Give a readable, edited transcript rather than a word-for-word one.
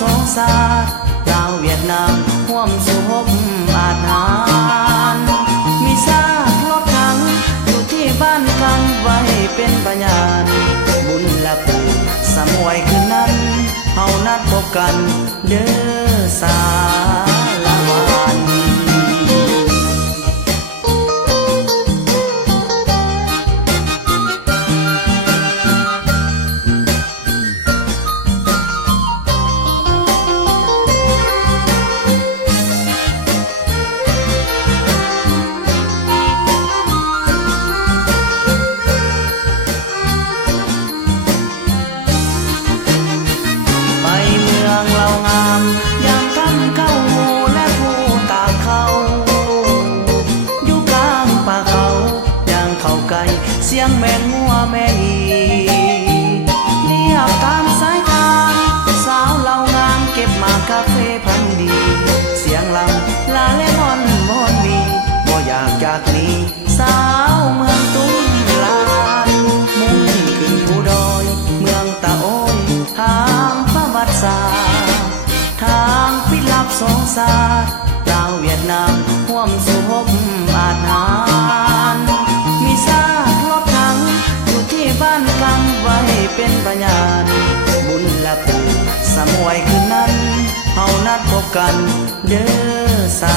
สงสารลาวเวียดนามห่วมสู่หบอาหารมีซากรถถังอยู่ที่บ้านกันไว้เป็นพยานบุญละปูสมวยคืนนั้นเฮานัดพบกันเด้อสาละวัน ไปเมืองเรางามยามค่ำเข้าและผู้ตากเขาอยู่กลางป่าเขาย่างเข้าไกลเสียงแม่งัวแม่อีเรียบตามสายทางสาวเรางามเก็บหมากกาแฟพันธุ์ดีเสียงลำลาและมอนมอนมีบ่อยากจากนี้สาวเมืองตุ้มลานมุ่งขึ้นภูดอยเมืองตาโอยทางประวัติศาสตร์ทางพิลับสงสารลาวเวียดนามห่วมสู่หบอาหารมีซากรถถังอยู่ที่บ้านกำไว้เป็นพยานบุญละปูสมวยคืนนั้นเฮานัดพบกันเด้อสา